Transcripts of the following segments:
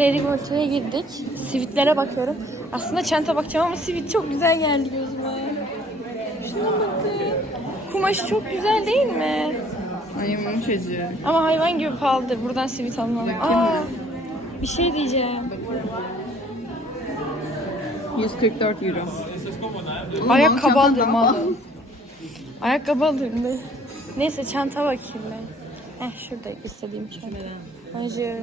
Rerivolta'ya girdik. Sivitlere bakıyorum. Aslında çanta bakacağım ama sivit çok güzel geldi gözüme. Şuna bakın. Kumaşı çok güzel değil mi? Ay yumuşacık. Ama hayvan gibi pahalıdır. Buradan sivit almam. Aa, bir şey diyeceğim. 144 euro. Ayakkabı daha al. Ayakkabı alırım da. Neyse çanta bakayım ben. Heh şurada istediğim çanta. Acı.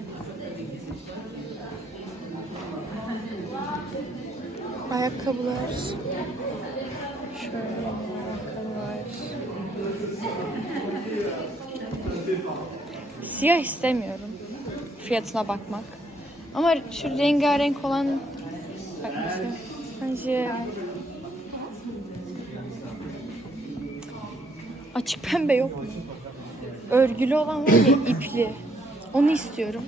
Ayakkabılar. Şöyle ayakkabılar. Siyah istemiyorum. Fiyatına bakmak. Ama şu rengarenk olan. Acı. Açık pembe yok? Örgülü olan var ya ipli. Onu istiyorum.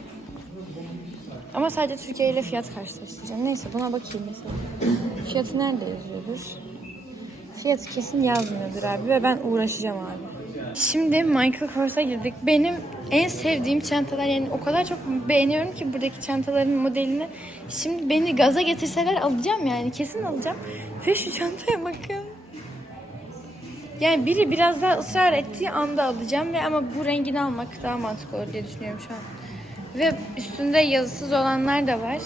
Ama sadece Türkiye ile fiyat karşılaştıracağım. Neyse buna bakayım mesela. Fiyatı nerede yazıyordur? Fiyatı kesin yazmıyordur abi ve ben uğraşacağım abi. Şimdi Michael Kors'a girdik. Benim en sevdiğim çantalar yani o kadar çok beğeniyorum ki buradaki çantaların modelini. Şimdi beni gaza getirseler alacağım yani kesin alacağım. Ve şu çantaya bakın. Yani biri biraz daha ısrar ettiği anda alacağım ve ama bu rengini almak daha mantıklı olur diye düşünüyorum şu an. Ve üstünde yazısız olanlar da var.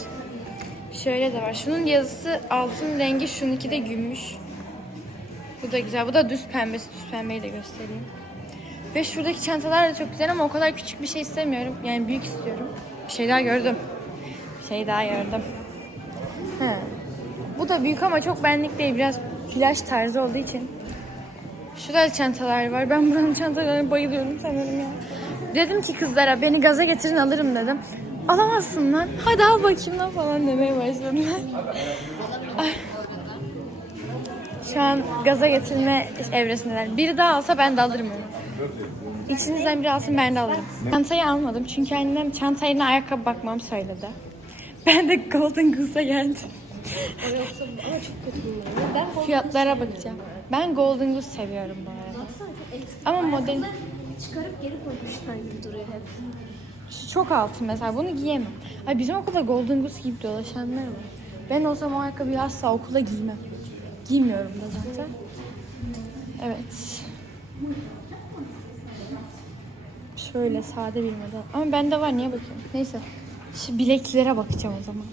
Şöyle de var. Şunun yazısı altın rengi, şununki de gümüş. Bu da güzel. Bu da düz pembesi. Düz pembeyi de göstereyim. Ve şuradaki çantalar da çok güzel ama o kadar küçük bir şey istemiyorum. Yani büyük istiyorum. Bir şey daha gördüm. Bir şey daha gördüm. He. Bu da büyük ama çok benlik değil. Biraz plaj tarzı olduğu için. Şurada çantalar var. Ben buranın çantalarına bayılıyorum sanırım ya. Dedim ki kızlara beni gaza getirin alırım dedim. Alamazsın lan. Hadi al bakayım lan falan demeye başladılar. Şu an gaza getirme evresindeler. Biri daha alsa ben de alırım onu. İçinizden biri alsın ben de alırım. Çantayı almadım çünkü annem çantayla ayakkabı bakmam söyledi. Ben de Golden Goose'a geldim. Fiyatlara bakacağım. Ben Golden Goose seviyorum bu arada. Ama model Çıkarıp geri koymuşlar gibi duruyor hep. şu çok altın mesela bunu giyemem. Ay bizim okulda Golden Goose giyip dolaşanlar var. Ben olsam o ayakkabıyı asla okula giymem. Giymiyorum da zaten. Evet. Şöyle sade bir model. Ama bende var niye bakıyorum? Neyse. Şu bileklere bakacağım o zaman.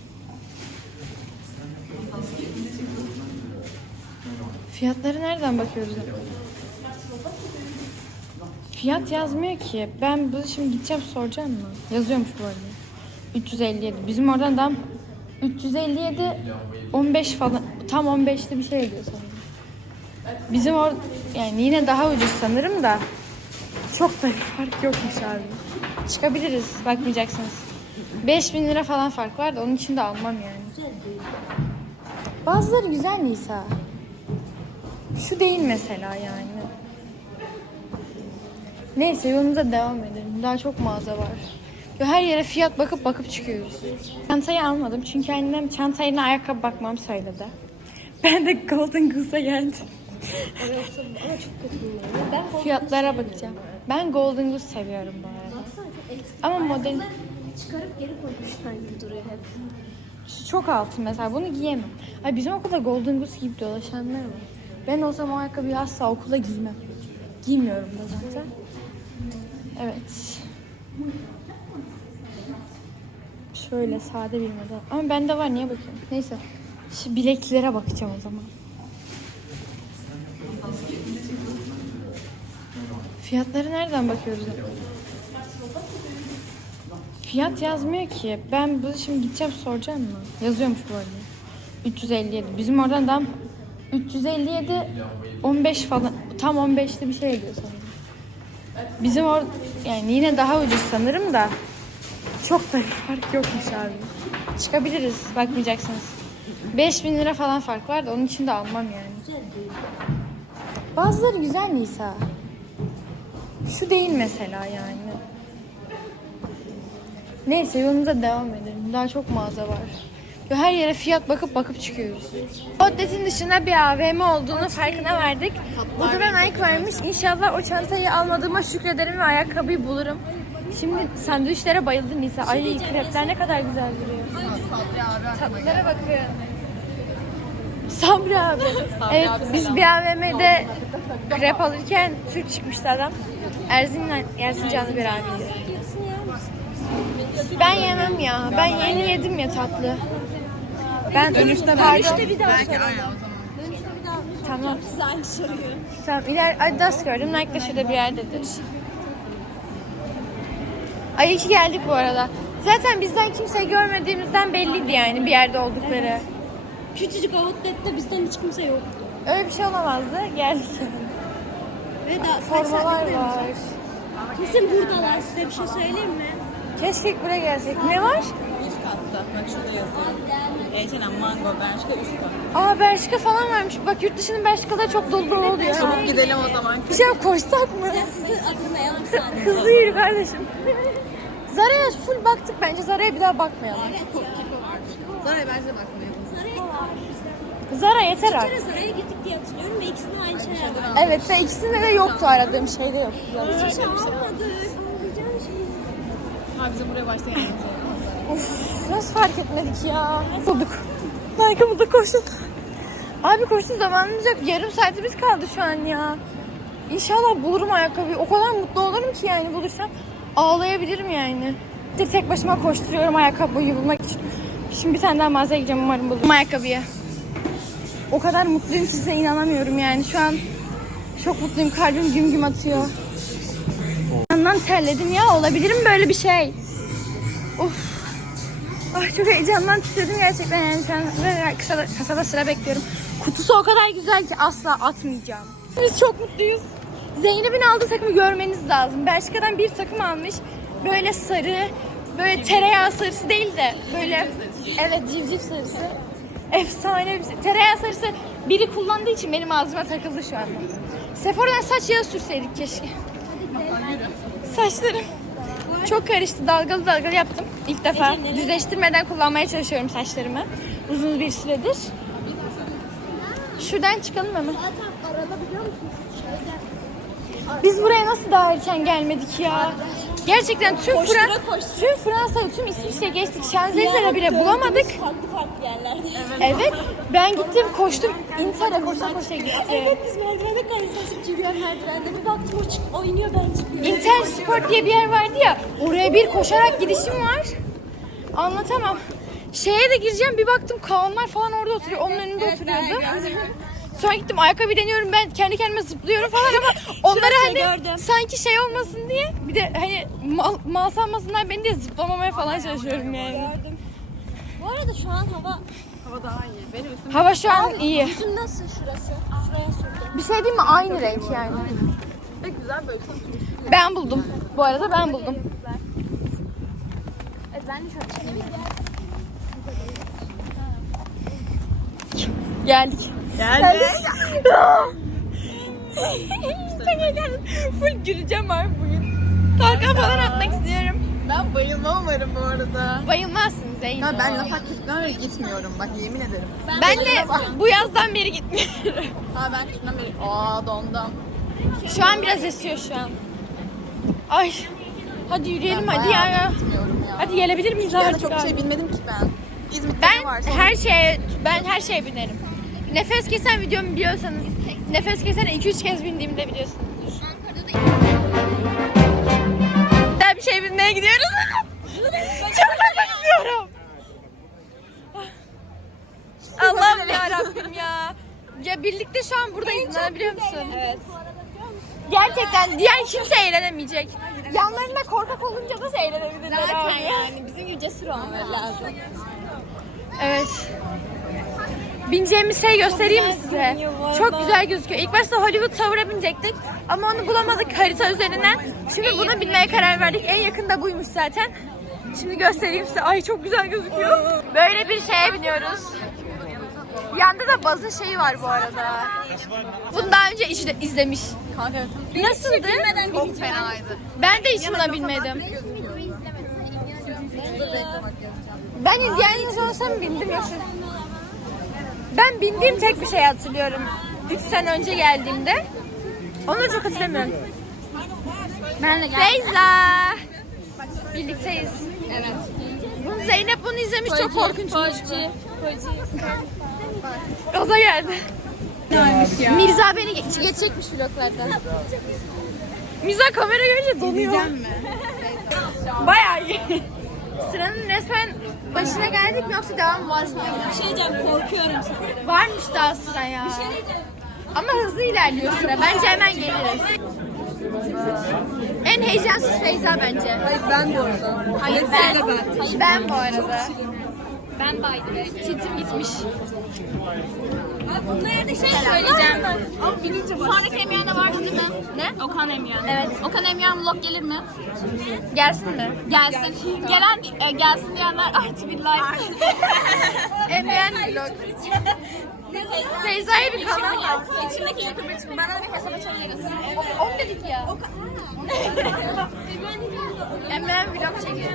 Fiyatları nereden bakıyoruz? Fiyat yazmıyor ki. Ben bu şimdi gideceğim soracağım mı? Yazıyormuş bu arada. 357. Bizim oradan tam 357 15 falan tam 15'li bir şey ediyor sanırım. Bizim or yani yine daha ucuz sanırım da çok da bir fark yokmuş abi. Çıkabiliriz bakmayacaksınız. 5000 lira falan fark var da onun için de almam yani. Bazıları güzel Nisa. Şu değil mesela yani. Neyse yolumuza devam edelim. Daha çok mağaza var. Her yere fiyat bakıp bakıp çıkıyoruz. Çantayı almadım çünkü annem çantayla ayakkabı bakmam söyledi. Ben de Golden Goose'a geldim. Bunlar. Ben Fiyatlara bakacağım. Ben Golden Goose seviyorum bu arada. Ama model Çıkarıp geri koymuşlar gibi duruyor hep. çok altın mesela bunu giyemem. Ay bizim okulda Golden Goose giyip dolaşanlar var. Ben olsam o ayakkabıyı asla okula giymem. Giymiyorum da zaten. Evet. Şöyle sade bir model. Ama bende var niye bakıyorum? Neyse. Şu bileklere bakacağım o zaman. Fiyatları nereden bakıyoruz? Fiyat yazmıyor ki. Ben bu şimdi gideceğim soracağım mı? Yazıyormuş bu arada. 357. Bizim oradan tam 357 15 falan tam 15'li bir şey ediyor sanırım. Bizim or yani yine daha ucuz sanırım da çok da bir fark yokmuş abi. Çıkabiliriz bakmayacaksınız. 5000 lira falan fark var da onun için de almam yani. Bazıları güzel Nisa. Şu değil mesela yani. Neyse yolumuza devam edelim. Daha çok mağaza var. Ve her yere fiyat bakıp bakıp çıkıyoruz. Outlet'in dışında bir AVM olduğunu farkına vardık. Burada da Nike varmış. İnşallah o çantayı almadığıma şükrederim ve ayakkabıyı bulurum. Şimdi sandviçlere bayıldım Nisa. Ay krepler ne kadar güzel duruyor. Tatlılara bakın. Sabri abi. evet biz bir AVM'de krep alırken Türk çıkmıştı adam. Erzincan, Erzincanlı bir abiydi. Ben yemem ya. Ben yeni yedim ya tatlı. Ben dönüşte pardon. bir daha soralım. Dönüşte bir daha Tamam. size aynı soruyu. Tamam iler Adidas gördüm. Nike de şurada bir yerdedir. Ay iyi ki geldik bu arada. Zaten bizden kimseyi görmediğimizden belliydi yani bir yerde oldukları. Küçücük outlet'te bizden hiç kimse yok. Öyle bir şey olamazdı. Geldik. Ve daha Formalar var. Kesin buradalar size bir şey söyleyeyim mi? Keşke buraya gelsek. Ne var? Üst katta. Bak şurada yazıyor. H&M, Mango, Bershka kat. Aa Belçika falan varmış. Bak yurt dışının Belçika'da çok dolu dolu oluyor. Çabuk gidelim o zaman. Bir şey koşsak mı? Sizi hatırlayalım sadece. Hızlı yürü kardeşim. Zara'ya full baktık bence. Zara'ya bir daha bakmayalım. Zara'ya bence bakmayalım. Zara yeter Bir artık. kere Zara'ya gittik diye hatırlıyorum ve ikisinde aynı şey var. Evet ve ikisinde de yoktu aradığım şeyde yok. Hiçbir şey almadık. Şey. Ha bizim buraya başta Uf, nasıl fark etmedik ya? Bulduk. Bulduk koşun. Abi koşun zamanımız yok. Yarım saatimiz kaldı şu an ya. İnşallah bulurum ayakkabıyı. O kadar mutlu olurum ki yani bulursam ağlayabilirim yani. Tek tek başıma koşturuyorum ayakkabıyı bulmak için. Şimdi bir tane daha mağazaya gideceğim umarım bulurum ayakkabıyı. O kadar mutluyum size inanamıyorum yani. Şu an çok mutluyum. Kalbim güm güm atıyor. Yandan terledim ya. Olabilir mi böyle bir şey? Of. Ay çok heyecandan titredim gerçekten yani şu an kasada, kasada sıra bekliyorum. Kutusu o kadar güzel ki asla atmayacağım. Biz çok mutluyuz. Zeynep'in aldığı takımı görmeniz lazım. Belçika'dan bir takım almış. Böyle sarı, böyle tereyağı sarısı değil de böyle evet civciv sarısı. Efsane bir şey. Tereyağı sarısı biri kullandığı için benim ağzıma takıldı şu anda. Sephora'dan saç yağı sürseydik keşke. Saçlarım. Çok karıştı. Dalgalı dalgalı yaptım ilk defa. Düzleştirmeden kullanmaya çalışıyorum saçlarımı. Uzun bir süredir. Şuradan çıkalım hemen. Biz buraya nasıl daha erken gelmedik ya? Gerçekten tüm, Koştura Fran koştura. tüm Fransa'yı, tüm İsviçre'ye geçtik. Şanzelize'de bile bulamadık. Farklı farklı yerlerde. Evet. Ben gittim koştum. Inter'e koşa koşa gittim. Evet biz merdivende karşılaştık Cübyan merdivende. Bir baktım o, çık, o iniyor ben çıkıyorum. Inter Sport diye bir yer vardı ya. Oraya bir koşarak gidişim var. Anlatamam. Şeye de gireceğim bir baktım Kaanlar falan orada oturuyor. Onun önünde oturuyordu. Sonra gittim ayakkabı deniyorum ben kendi kendime zıplıyorum falan ama onlara hani gördüm. sanki şey olmasın diye bir de hani mal, mal sanmasınlar beni diye zıplamamaya falan çalışıyorum yani. Gördüm. Bu arada şu an hava... Hava daha iyi. Benim üstüm Hava şu an iyi. Yüzüm nasıl şurası? Şuraya sürdüm. Bir şey diyeyim mi? Aynı renk yani. de güzel böyle çok. Ben buldum. Bu arada ben buldum. Evet ben de şöyle çekeyim. Geldik. Geldi. Çok heyecanlıyım. Full güleceğim abi bugün. Kalkan falan atmak istiyorum. Ben bayılmam umarım bu arada. Bayılmazsın Zeynep. Ya ben Lafak küçükten beri gitmiyorum bak yemin ederim. Ben de bu yazdan beri gitmiyorum. Ha ben küçükten beri aa dondum. Şu an biraz esiyor şu an. Ay. Hadi yürüyelim hadi ya. Ya. Hadi gelebilir miyiz Ya da artık çok bir abi? şey bilmedim ki ben. İzmit'te Ben ne varsa. her şeye ben her şeye binerim. Nefes kesen videomu biliyorsanız nefes kesen 2-3 kez bindiğimi de biliyorsunuzdur. Güzel bir şey binmeye gidiyoruz. Çok bakmak istiyorum. Allah'ım ya Rabbim ya. Ya birlikte şu an buradayız biliyor musun? Evet. Gerçekten diğer kimse eğlenemeyecek. Yanlarında korkak olunca nasıl eğlenebilirler abi? yani bizim gibi cesur olmaları lazım. Evet. Bineceğimiz şey göstereyim mi size? Çok güzel gözüküyor. İlk başta Hollywood Tower'a binecektik ama onu bulamadık harita üzerinden. Şimdi bunu binmeye karar verdik. En yakında buymuş zaten. Şimdi göstereyim size. Ay çok güzel gözüküyor. Böyle bir şeye biniyoruz. Yanda da bazı şeyi var bu arada. Bunu daha önce işte izlemiş. Kanka Nasıldı? çok fenaydı. Ben de hiç buna yazacağım. Ben Indiana Jones'a bindim ya. Ben bindiğim tek bir şey hatırlıyorum. 3 sene önce geldiğimde. Onu da çok hatırlamıyorum. Ben de Feyza. Birlikteyiz. Evet. Bunu Zeynep bunu izlemiş çok korkunçmuş. Gaza geldi. Mirza beni geç- geçecekmiş vloglardan. Mirza kamera görünce donuyor. Bayağı iyi. Sıranın resmen başına geldik mi yoksa devam mı var mı? Bir şey diyeceğim korkuyorum sana. Varmış daha sıra ya. Ama hızlı ilerliyor sıra. Bence hemen geliriz. En heyecansız Feyza bence. Hayır ben bu arada. Hayır ben. Hayır ben bu arada. Ben baydım. Titim gitmiş. Bunlar da şey Söyleyeceğim. Sonraki Emyane var değil mi? Ne? Okan Emyane. Evet. Okan Emyane vlog gelir mi? Gelsin mi? Gelsin. Gelen e, gelsin diyenler artı bir like. Emre'yen vlog. Feyza'ya bir kanal yap. İçimdeki YouTuber için bana da bir hesap açabiliriz. On dedik ya. Emre'yen vlog çekiyor.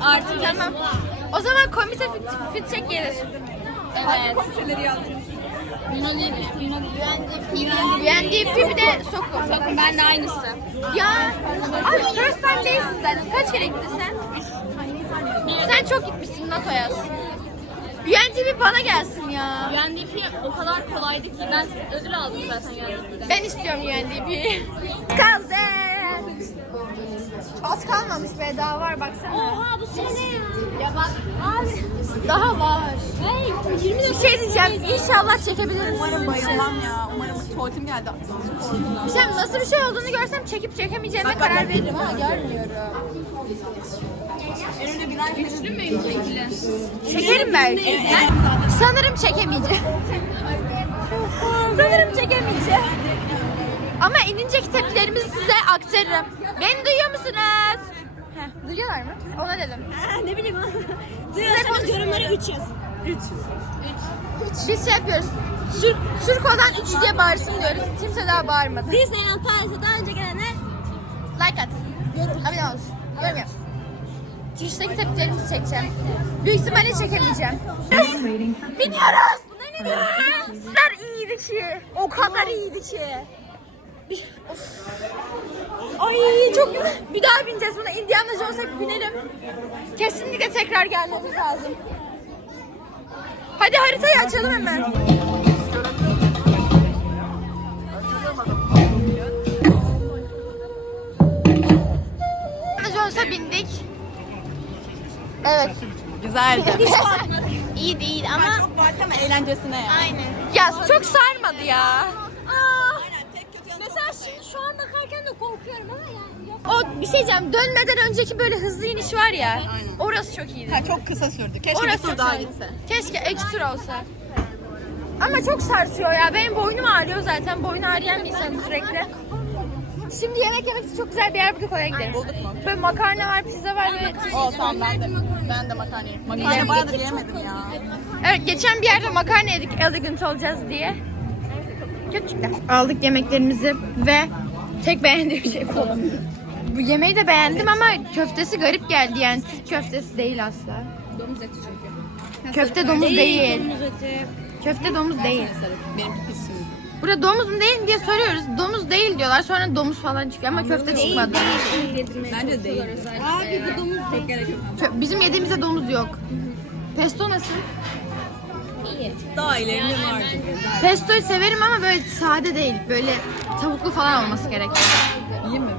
Artı Tamam. O zaman komite fit, fit check gelir. Evet. Komiterleri yazdınız. İyi. UNDP bir de Soko. Bakın ben de aynısı. Ya abi first time değilsin zaten. Kaç kere gittin sen? Sen çok gitmişsin NATO'ya. UNDP bana gelsin ya. UNDP o kadar kolaydı ki ben ödül aldım zaten UNDP'den. Ben istiyorum UNDP'yi. Kaldı. Az kalmamış be daha var baksana. Oha bu sene ya. Ya bak abi. Daha var. Hey 20 Bir şey diyeceğim. İnşallah çekebilirim. Umarım bayılmam ya. Umarım tuvaletim geldi. Sen nasıl bir şey olduğunu görsem çekip çekemeyeceğime karar veririm ama görmüyorum. Güçlü müyüm peki? Çekerim belki. Sanırım çekemeyeceğim. Sanırım çekemeyeceğim. Ama ininceki tepkilerimizi size aktarırım. Beni duyuyor musunuz? Heh, duyuyorlar mı? Ona dedim. ne bileyim Duyuyorsanız yorumlara 3 yaz. Biz şey yapıyoruz. Türk olan 3 diye bağırsın diyoruz. Kimse daha bağırmadı. Disneyland Paris'e daha önce gelenler Like at. Yorum. Abone ol. Yorum yap. Girişteki tepkilerimizi çekeceğim. Büyük ihtimalle çekemeyeceğim. Biniyoruz. Bunlar iyiydi ki. O kadar iyiydi ki. Bir- Of. Ay çok güzel. Bir daha bineceğiz buna. Indiana Jones'a binelim. Kesinlikle tekrar gelmemiz lazım. Hadi haritayı açalım hemen. Jones'a bindik. Evet. Güzeldi. İyiydi iyiydi ama Çok vardı ama eğlencesine ya. aynen. Ya çok sarmadı ya. Bakarken de korkuyorum ama yani yok. O bir şey diyeceğim. Dönmeden önceki böyle hızlı iniş var ya. Orası çok iyiydi. Ha, çok kısa sürdü. Keşke Orası çok daha gitse. Keşke ekstra olsa. Ama çok sarsıyor ya. Benim boynum ağrıyor zaten. Boynu ağrıyan bir insanım sürekli. Şimdi yemek yemek için çok güzel bir yer bulduk oraya gidelim. Bulduk mu? Böyle makarna var, pizza var ve... O tamam ben de. Ben de makarna yedim. Makarna bayağıdır yemedim ya. Evet geçen bir yerde makarna yedik elegant olacağız diye. Kötü çıktı. Aldık yemeklerimizi ve tek beğendiğim şey kola. Bu yemeği de beğendim ama köftesi garip geldi yani Türk köftesi değil asla. Domuz eti çünkü. Köfte domuz değil. Köfte domuz değil. Benimki pis. Burada domuz mu değil diye soruyoruz. Domuz değil diyorlar. Sonra domuz falan çıkıyor ama köfte çıkmadı. Bence değil. Abi bu domuz. Kö- Bizim yediğimizde domuz yok. Pesto nasıl? Daha ilerinde var çünkü. Pestoyu severim ama böyle sade değil. Böyle tavuklu falan olması gerekiyor. İyi mi?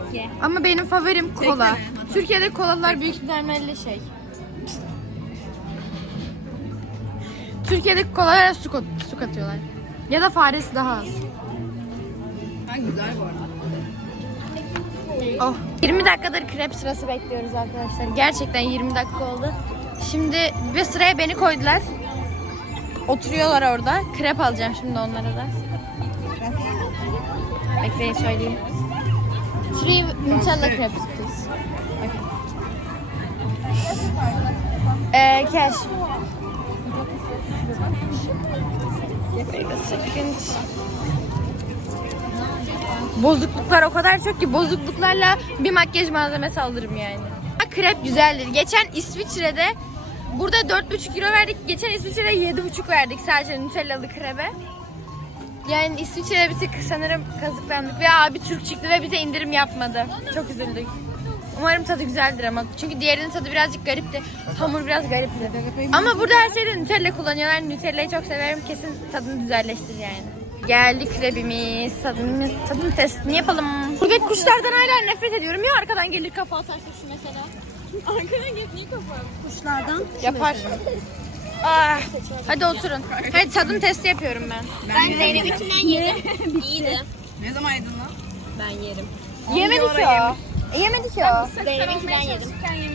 Ama benim favorim kola. Çeksene. Türkiye'de kolalar büyük ihtimalle şey. Türkiye'deki kolalara su, kat- su katıyorlar. Ya da faresi daha az. Ha güzel bu arada. Oh. 20 dakikadır krep sırası bekliyoruz arkadaşlar. Gerçekten 20 dakika oldu. Şimdi ve sıraya beni koydular. Oturuyorlar orada. Krep alacağım şimdi onlara da. Bekleyin söyleyeyim. Three Nutella crepes please. Ee, cash. Wait a second. Bozukluklar o kadar çok ki bozukluklarla bir makyaj malzemesi alırım yani. Krep güzeldir. Geçen İsviçre'de burada 4,5 euro verdik. Geçen İsviçre'de 7,5 verdik sadece Nutellalı krebe. Yani İsviçre'de bir tık sanırım kazıklandık. Ve abi Türk çıktı ve bize indirim yapmadı. Çok üzüldük. Umarım tadı güzeldir ama. Çünkü diğerinin tadı birazcık garipti. Hamur biraz garipti. Ama burada her şeyde Nutella kullanıyorlar. Nutella'yı çok severim. Kesin tadını düzelleştirir yani. Geldi krebimiz. Tadını, tadını testini yapalım. Evet kuşlardan hala nefret ediyorum. Ya arkadan gelir kafa atarsa şu mesela. Arkadan git niye kafa? Kuşlardan. Yapar. Ah, hadi oturun. Hadi tadım testi yapıyorum ben. Ben Zeynep'inkinden yedim. İyiydi. Ne zaman yedin lan? Ben yerim. Yemedik ya. E, yemedik ya. Zeynep'inkinden yedim.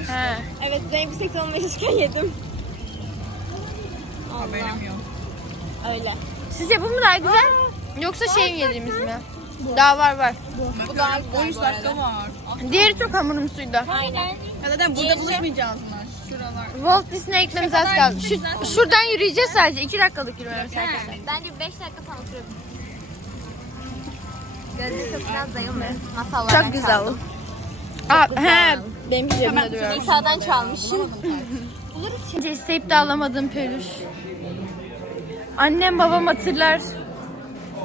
Ha. Evet Zeynep 85 yaşken yedim. Haberim yok. Öyle. Sizce bu mu daha güzel? Yoksa şey mi yediğimiz mi? Daha var var. Bu daha 13 dakika var. Diğeri çok hamurumsuydu. Aynen. Ya zaten burada buluşmayacağız mı? Şuralar. Walt Disney'e gitmemiz az kaldı. Şu, şuradan yürüyeceğiz sadece. 2 dakikalık yürümemiz arkadaşlar. Bence 5 dakika falan oturabilirim. Gözlüğü çok biraz zayıf. Masallardan Çok güzel. Aa, he, benim cebimde duruyor. Nisa'dan çalmışım. Şimdi isteyip de alamadığım peluş. Annem babam hatırlar.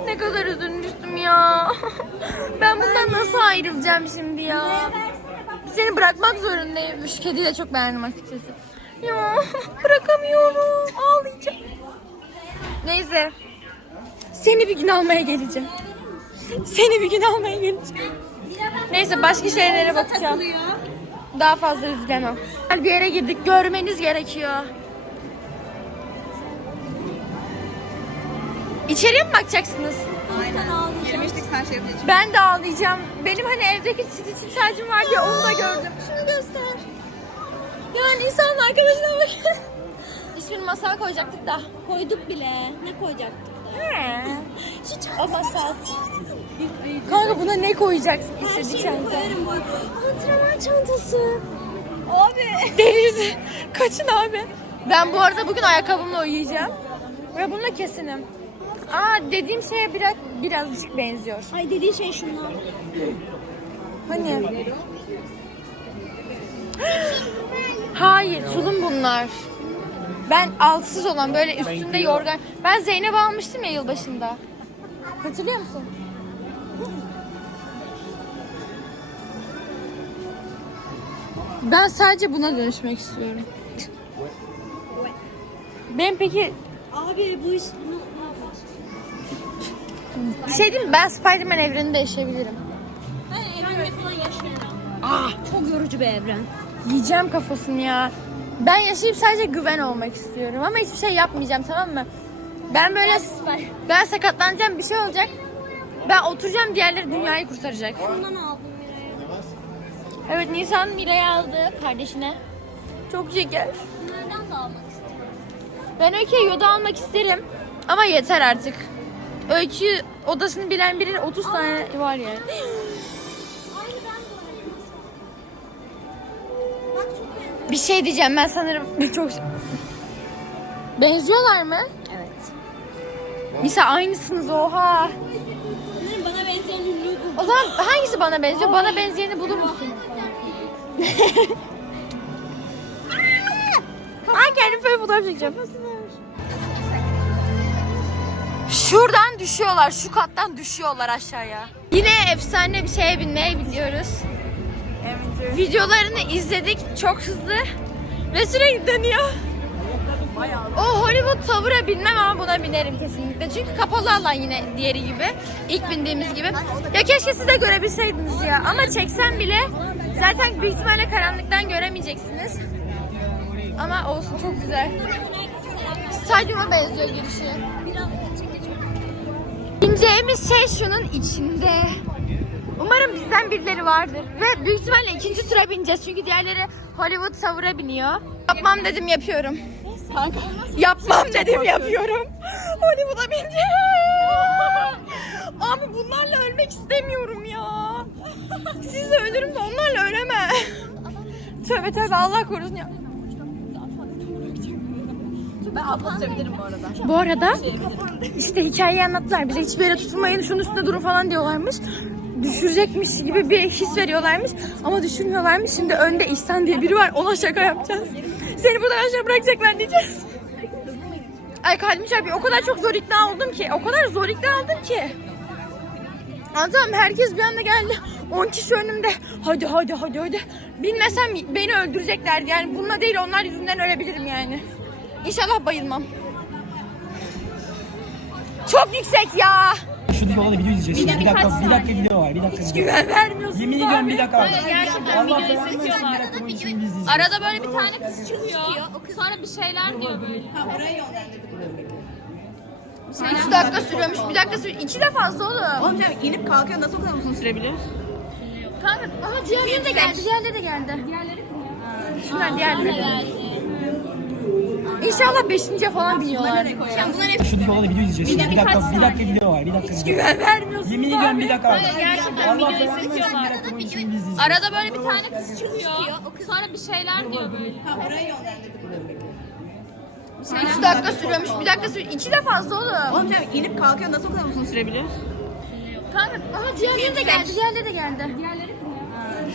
Ne kadar üzülmüştüm ya. Ben bundan nasıl ayrılacağım şimdi ya? Seni bırakmak zorundayım. Şu kediyi de çok beğendim açıkçası. Ya bırakamıyorum. Ağlayacağım. Neyse. Seni bir gün almaya geleceğim. Seni bir gün almaya geleceğim. Neyse başka şeylere bakacağım. Daha fazla üzülemem. Bir yere girdik. Görmeniz gerekiyor. İçeriye mi bakacaksınız? Girmiştik sen şey yapacaksın. Ben de ağlayacağım. Benim hani evdeki stitch tacım var diye onu da gördüm. Şunu göster. Yani insanın arkadaşına bak. İsmini masaya koyacaktık da. Koyduk bile. Ne koyacaktık da? He. Şu çanta. O masal. Kanka buna ne koyacaksın? İstediği çanta. koyarım bu. Antrenman çantası. Abi. Deniz. Kaçın abi. Ben bu arada bugün ayakkabımla uyuyacağım. Ve bununla kesinim. Aa dediğim şeye biraz birazcık benziyor. Ay dediği şey şunlar. Hani? Hayır, tulum bunlar. Ben altsız olan böyle üstünde yorgan. Ben Zeynep almıştım ya yılbaşında. Hatırlıyor musun? Ben sadece buna dönüşmek istiyorum. Ben peki Abi bu yapacağız? Bir şey diyeyim mi? Ben Spider-Man evreninde yaşayabilirim. Ben evrende falan yaşıyorum. Ah çok yorucu bir evren. Yiyeceğim kafasını ya. Ben yaşayıp sadece güven olmak istiyorum ama hiçbir şey yapmayacağım tamam mı? Ben böyle ben sakatlanacağım bir şey olacak. Ben oturacağım diğerleri dünyayı kurtaracak. Ondan aldım Miray'a. Evet Nisan Mira'yı aldı kardeşine. Çok şeker. Bunlardan da almak istiyorum. Ben Öykü'ye Yoda almak isterim ama yeter artık. Öykü odasını bilen birinin 30 tane var yani. Aynı ben de oynayayım. Bak çok benziyor. Bir şey diyeceğim ben sanırım çok Benziyorlar mı? Evet. Nisa aynısınız oha. Sanırım bana benzeyen ünlü bu. O zaman hangisi bana benziyor? Bana benzeyeni bulur musun? Ay kendim böyle fotoğraf çekeceğim. Şuradan düşüyorlar, şu kattan düşüyorlar aşağıya. Yine efsane bir şeye binmeye biliyoruz. Videolarını izledik çok hızlı ve sürekli dönüyor. O Hollywood Tower'a binmem ama buna binerim kesinlikle. Çünkü kapalı alan yine diğeri gibi. İlk bindiğimiz gibi. Ya keşke siz de görebilseydiniz ya. Ama çeksem bile zaten büyük ihtimalle karanlıktan göremeyeceksiniz. Ama olsun çok güzel. Stadyuma benziyor girişi. Bineceğimiz şey şunun içinde. Umarım bizden birileri vardır. Ve büyük ihtimalle ikinci sıra bineceğiz. Çünkü diğerleri Hollywood Tower'a biniyor. Yapmam dedim yapıyorum. Kanka. Yapmam dedim yapıyorum. Hollywood'a bineceğim. Abi bunlarla ölmek istemiyorum ya. Sizle ölürüm de onlarla ölemem. Tövbe tövbe Allah korusun ya. Ben atlatabilirim bu arada. Bu arada işte hikayeyi anlattılar. Bize hiçbir yere tutulmayın şunun üstünde durun falan diyorlarmış. Düşürecekmiş gibi bir his veriyorlarmış. Ama düşürmüyorlarmış. Şimdi önde İhsan diye biri var. Ona şaka yapacağız. Seni buradan aşağı bırakacaklar diyeceğiz. Ay kalbim çarpıyor. O kadar çok zor ikna oldum ki. O kadar zor ikna oldum ki. Adam herkes bir anda geldi. 10 kişi önümde. Hadi hadi hadi hadi. Bilmesem beni öldüreceklerdi yani. Bununla değil onlar yüzünden ölebilirim yani. İnşallah bayılmam. Çok yüksek ya. Şurada falan video izleyeceğiz. şimdi. Bir dakika, bir dakika video var. Bir dakika video. Güven vermiyorsun. Yemin ediyorum bir dakika. Gerçekten video Allah bir dakika şimdi izleyeceğiz. Arada böyle bir tane kız çıkıyor. Sonra bir şeyler diyor böyle. 3 dakika sürüyormuş. Bir dakika sürüyor. İki de fazla oğlum. Oğlum canım inip kalkıyor nasıl o kadar uzun sürebilir? Kanka ama diğerleri de geldi. Diğerleri de geldi. Diğerleri Şunlar diğerleri. İnşallah beşinciye falan biniyorlar. Bunlar hep Şurada falan video izleyeceğiz. şimdi. Bir dakika, bir dakika video var. Bir dakika video. Güven vermiyorsun. Yemin ediyorum bir dakika. gerçekten Allah video bir izletiyorlar. Arada böyle bir tane kız çıkıyor. Sonra bir şeyler diyor böyle. 3 dakika sürüyormuş. Bir dakika sürüyor. İki de fazla oğlum. Oğlum canım inip kalkıyor nasıl o kadar uzun sürebilir? Kanka ama diğerleri de geldi. Diğerleri de geldi. Diğerleri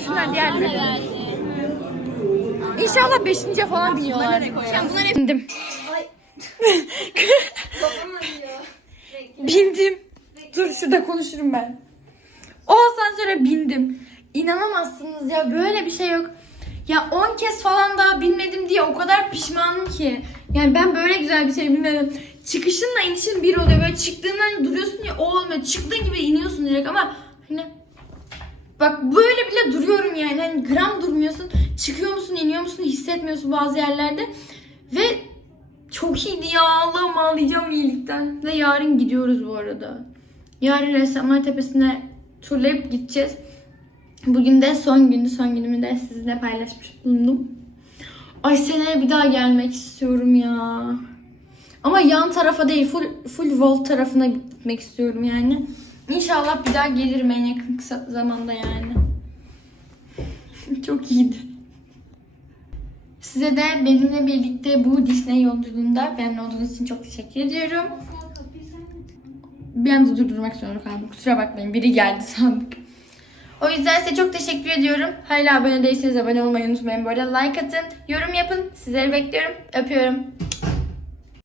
Şunlar diğerleri. İnşallah beşinciye falan biniyorlar. Bunlar hep Bindim. bindim. Dur şurada konuşurum ben. O asansöre bindim. İnanamazsınız ya böyle bir şey yok. Ya 10 kez falan daha binmedim diye o kadar pişmanım ki. Yani ben böyle güzel bir şey bilmedim. Çıkışınla inişin bir oluyor. Böyle çıktığından duruyorsun ya o olmuyor. Çıktığın gibi iniyorsun direkt ama hani Bak böyle bile duruyorum yani. Hani gram durmuyorsun. Çıkıyor musun, iniyor musun hissetmiyorsun bazı yerlerde. Ve çok iyiydi ya. Allah'ım ağlayacağım iyilikten. Ve yarın gidiyoruz bu arada. Yarın Ressamlar Tepesi'ne turlayıp gideceğiz. Bugün de son gündü. Son günümü de sizinle paylaşmış bulundum. Ay seneye bir daha gelmek istiyorum ya. Ama yan tarafa değil, full full volt tarafına gitmek istiyorum yani. İnşallah bir daha gelirim en yakın kısa zamanda yani. Çok iyiydi. Size de benimle birlikte bu Disney yolculuğunda benimle olduğunuz için çok teşekkür ediyorum. Bir anda durdurmak zorunda kaldım. Kusura bakmayın biri geldi sandık. O yüzden size çok teşekkür ediyorum. Hala abone değilseniz abone olmayı unutmayın. Bu arada like atın, yorum yapın. Sizleri bekliyorum. Öpüyorum.